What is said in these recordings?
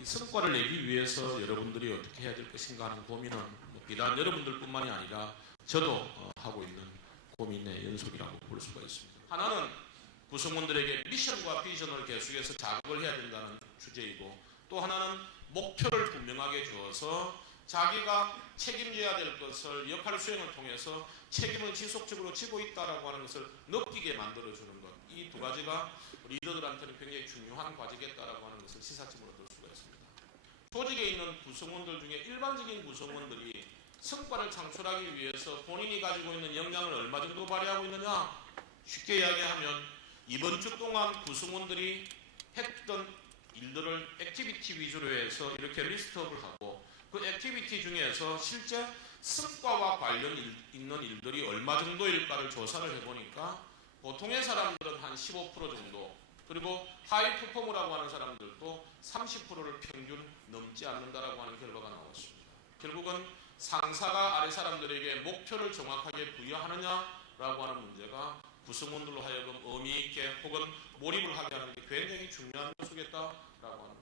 이 성과를 내기 위해서 여러분들이 어떻게 해야 될 것인가 하는 고민은 비단 여러분들뿐만이 아니라 저도 하고 있는 고민의 연속이라고 볼 수가 있습니다. 하나는 구성원들에게 미션과 비전을 계속해서 자극을 해야 된다는 주제이고, 또 하나는 목표를 분명하게 주어서 자기가 책임져야 될 것을 역할 수행을 통해서 책임을 지속적으로 지고 있다고 하는 것을 느끼게 만들어주는 것, 이 두 가지가 리더들한테는 굉장히 중요한 과제겠다라고 하는 것을 시사점으로 들 수가 있습니다. 조직에 있는 구성원들 중에 일반적인 구성원들이 성과를 창출하기 위해서 본인이 가지고 있는 역량을 얼마 정도 발휘하고 있느냐, 쉽게 이야기하면 이번 주 동안 구성원들이 했던 일들을 액티비티 위주로 해서 이렇게 리스트업을 하고, 그 액티비티 중에서 실제 성과와 관련 있는 일들이 얼마 정도일까를 조사를 해보니까 보통의 사람들은 한 15% 정도, 그리고 하이 퍼포머라고 하는 사람들도 30%를 평균 넘지 않는다라고 하는 결과가 나왔습니다. 결국은 상사가 아래 사람들에게 목표를 정확하게 부여하느냐라고 하는 문제가 구성원들로 하여금 의미 있게 혹은 몰입을 하게 하는 게 굉장히 중요한 요소겠다라고 하는 겁니다.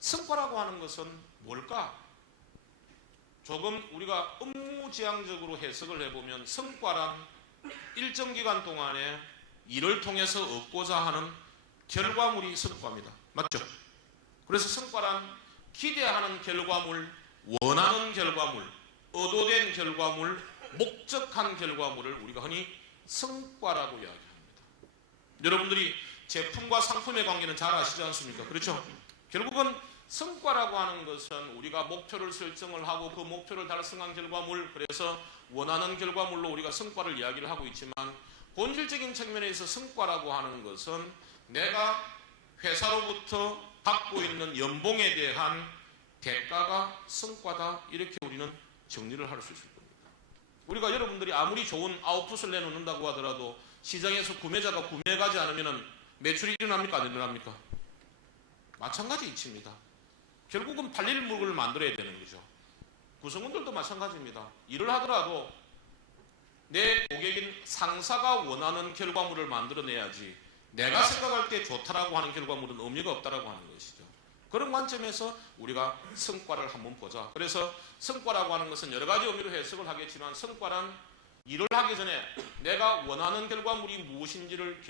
성과라고 하는 것은 뭘까? 조금 우리가 업무지향적으로 해석을 해보면 성과란 일정 기간 동안에 일을 통해서 얻고자 하는 결과물이 성과입니다. 맞죠? 그래서 성과란 기대하는 결과물, 원하는 결과물, 의도된 결과물, 목적한 결과물을 우리가 흔히 성과라고 이야기합니다. 여러분들이 제품과 상품의 관계는 잘 아시지 않습니까? 그렇죠? 결국은 성과라고 하는 것은 우리가 목표를 설정을 하고 그 목표를 달성한 결과물, 그래서 원하는 결과물로 우리가 성과를 이야기를 하고 있지만, 본질적인 측면에서 성과라고 하는 것은 내가 회사로부터 받고 있는 연봉에 대한 대가가 성과다, 이렇게 우리는 정리를 할 수 있을 겁니다. 우리가 여러분들이 아무리 좋은 아웃풋을 내놓는다고 하더라도 시장에서 구매자가 구매하지 않으면 매출이 일어납니까? 안 일어납니까? 마찬가지 이치입니다. 결국은 팔릴 물건을 만들어야 되는 거죠. 구성원들도 마찬가지입니다. 일을 하더라도 내 고객인 상사가 원하는 결과물을 만들어내야지 내가 생각할 때 좋다라고 하는 결과물은 의미가 없다라고 하는 것이죠. 그런 관점에서 우리가 성과를 한번 보자. 그래서 성과라고 하는 것은 여러 가지 의미로 해석을 하겠지만, 성과란 일을 하기 전에 내가 원하는 결과물이 무엇인지를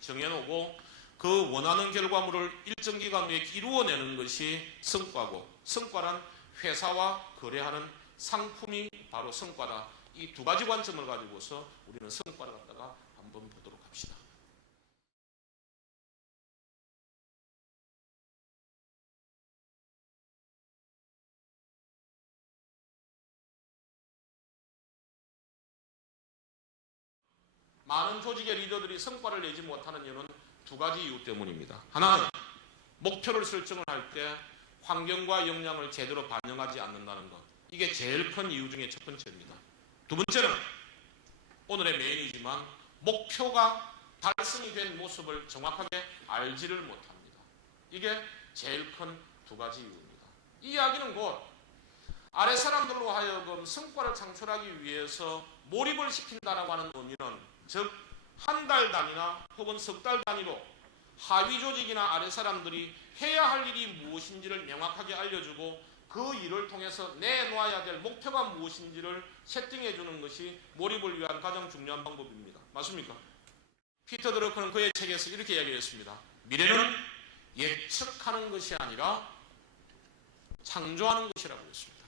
정해놓고 그 원하는 결과물을 일정 기간 후에 이루어내는 것이 성과고, 성과란 회사와 거래하는 상품이 바로 성과다. 이 두 가지 관점을 가지고서 우리는 성과를 갖다가 한번 보도록 합시다. 많은 조직의 리더들이 성과를 내지 못하는 이유는 두 가지 이유 때문입니다. 하나는 목표를 설정을 할 때 환경과 역량을 제대로 반영하지 않는다는 것. 이게 제일 큰 이유 중에 첫 번째입니다. 두 번째는 오늘의 메인이지만 목표가 달성이 된 모습을 정확하게 알지를 못합니다. 이게 제일 큰 두 가지 이유입니다. 이 이야기는 곧 아래 사람들로 하여금 성과를 창출하기 위해서 몰입을 시킨다라고 하는 의미는, 즉 한 달 단위나 혹은 석 달 단위로 하위 조직이나 아래 사람들이 해야 할 일이 무엇인지를 명확하게 알려주고 그 일을 통해서 내놓아야 될 목표가 무엇인지를 세팅해 주는 것이 몰입을 위한 가장 중요한 방법입니다. 맞습니까? 피터 드러커는 그의 책에서 이렇게 이야기했습니다. 미래는 예측하는 것이 아니라 창조하는 것이라고 했습니다.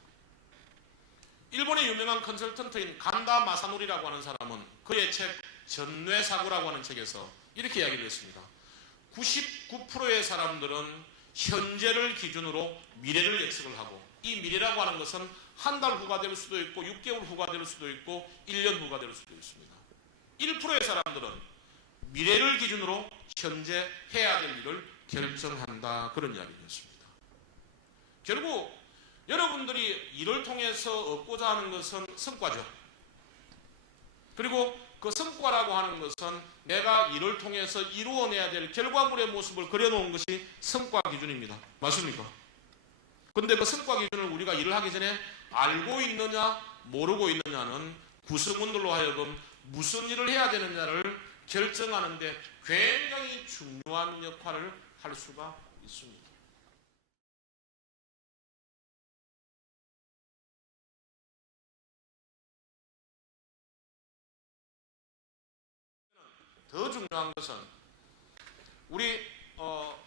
일본의 유명한 컨설턴트인 간다 마사노리라고 하는 사람은 그의 책 전뇌사고라고 하는 책에서 이렇게 이야기를 했습니다. 99%의 사람들은 현재를 기준으로 미래를 예측을 하고, 이 미래라고 하는 것은 한 달 후가 될 수도 있고 6개월 후가 될 수도 있고 1년 후가 될 수도 있습니다. 1%의 사람들은 미래를 기준으로 현재 해야 될 일을 결정한다, 그런 이야기였습니다. 결국 여러분들이 일을 통해서 얻고자 하는 것은 성과죠. 그리고 그 성과라고 하는 것은 내가 일을 통해서 이루어내야 될 결과물의 모습을 그려놓은 것이 성과 기준입니다. 맞습니까? 근데 그 성과 기준을 우리가 일을 하기 전에 알고 있느냐 모르고 있느냐는 구성원들로 하여금 무슨 일을 해야 되느냐를 결정하는데 굉장히 중요한 역할을 할 수가 있습니다. 더 중요한 것은 우리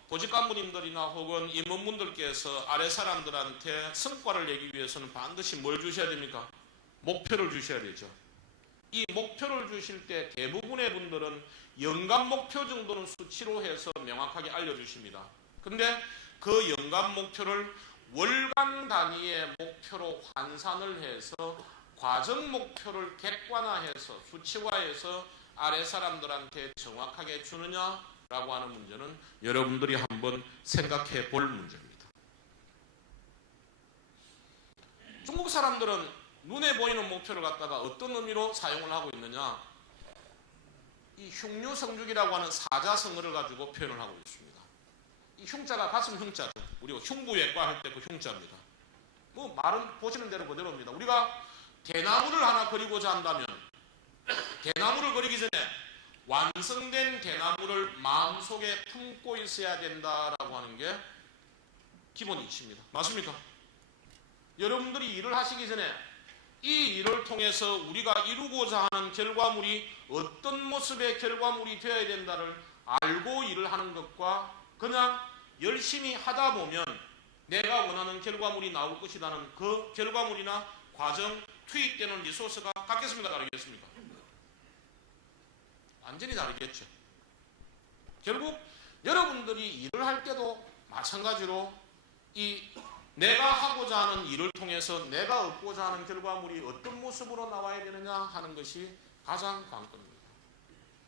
보직 간부님들이나 혹은 임원분들께서 아래 사람들한테 성과를 내기 위해서는 반드시 뭘 주셔야 됩니까? 목표를 주셔야 되죠. 이 목표를 주실 때 대부분의 분들은 연간 목표 정도는 수치로 해서 명확하게 알려주십니다. 근데 그 연간 목표를 월간 단위의 목표로 환산을 해서 과정 목표를 객관화해서 수치화해서 아래 사람들한테 정확하게 주느냐라고 하는 문제는 여러분들이 한번 생각해 볼 문제입니다. 중국 사람들은 눈에 보이는 목표를 갖다가 어떤 의미로 사용을 하고 있느냐, 이 흉류성죽이라고 하는 사자성어를 가지고 표현을 하고 있습니다. 이 흉자가 가슴 흉자죠. 우리가 흉부외과 할 때 그 흉자입니다. 뭐 말은 보시는 대로 그대로입니다. 우리가 대나무를 하나 그리고자 한다면 대나무를 그리기 전에 완성된 대나무를 마음속에 품고 있어야 된다라고 하는 게 기본 이치입니다. 맞습니까? 여러분들이 일을 하시기 전에 이 일을 통해서 우리가 이루고자 하는 결과물이 어떤 모습의 결과물이 되어야 된다를 알고 일을 하는 것과 그냥 열심히 하다 보면 내가 원하는 결과물이 나올 것이라는 그 결과물이나 과정, 투입되는 리소스가 같겠습니까? 다르겠습니까? 완전히 다르겠죠. 결국 여러분들이 일을 할 때도 마찬가지로 이 내가 하고자 하는 일을 통해서 내가 얻고자 하는 결과물이 어떤 모습으로 나와야 되느냐 하는 것이 가장 관건입니다.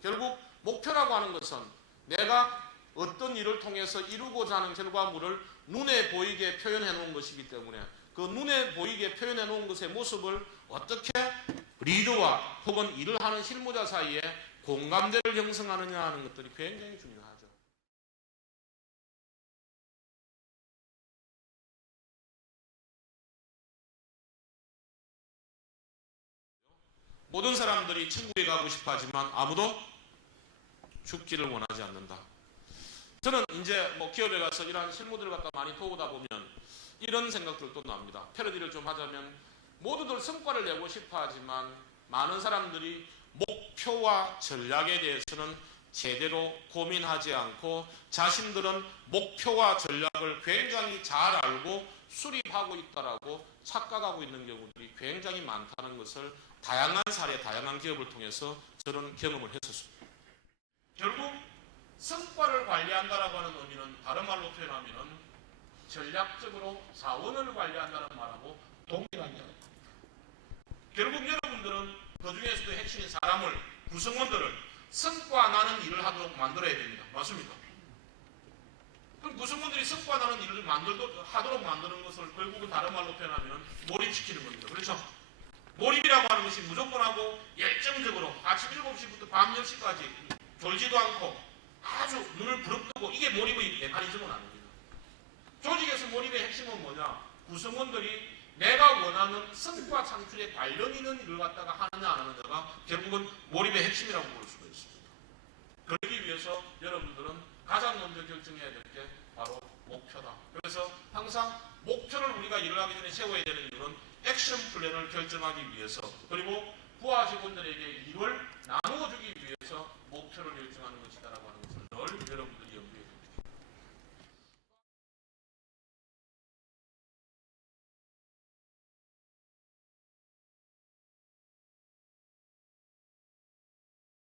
결국 목표라고 하는 것은 내가 어떤 일을 통해서 이루고자 하는 결과물을 눈에 보이게 표현해 놓은 것이기 때문에 그 눈에 보이게 표현해 놓은 것의 모습을 어떻게 리더와 혹은 일을 하는 실무자 사이에 공감대를 형성하느냐 하는 것들이 굉장히 중요하죠. 모든 사람들이 천국에 가고 싶어 하지만 아무도 죽기를 원하지 않는다. 저는 이제 뭐 기업에 가서 이러한 실무들을 갖다 많이 도우다 보면 이런 생각들도 납니다. 패러디를 좀 하자면 모두들 성과를 내고 싶어 하지만 많은 사람들이 목표와 전략에 대해서는 제대로 고민하지 않고 자신들은 목표와 전략을 굉장히 잘 알고 수립하고 있다라고 착각하고 있는 경우들이 굉장히 많다는 것을 다양한 사례, 다양한 기업을 통해서 저는 경험을 했었습니다. 결국 성과를 관리한다라고 하는 의미는 다른 말로 표현하면 전략적으로 자원을 관리한다는 말하고 동일한 이야기입니다. 결국 여러분들은 그 중에서도 핵심인 사람을, 구성원들을 성과 나는 일을 하도록 만들어야 됩니다. 맞습니까? 그럼 구성원들이 성과 나는 일을 하도록 만드는 것을 결국은 다른 말로 표현하면 몰입시키는 겁니다. 그렇죠? 몰입이라고 하는 것이 무조건 하고 열정적으로 아침 7시부터 밤 10시까지 졸지도 않고 아주 눈을 부릅뜨고 이게 몰입의 메커니즘은 아닙니다. 조직에서 몰입의 핵심은 뭐냐? 구성원들이 내가 원하는 성과 창출에 관련 있는 일을 갖다가 하느냐 안 하느냐가 결국은 몰입의 핵심이라고 볼 수가 있습니다. 그러기 위해서 여러분들은 가장 먼저 결정해야 될 게 바로 목표다. 그래서 항상 목표를 우리가 일을 하기 전에 세워야 되는 이유는 액션 플랜을 결정하기 위해서 그리고 부하 직원들에게 일을 나누어주기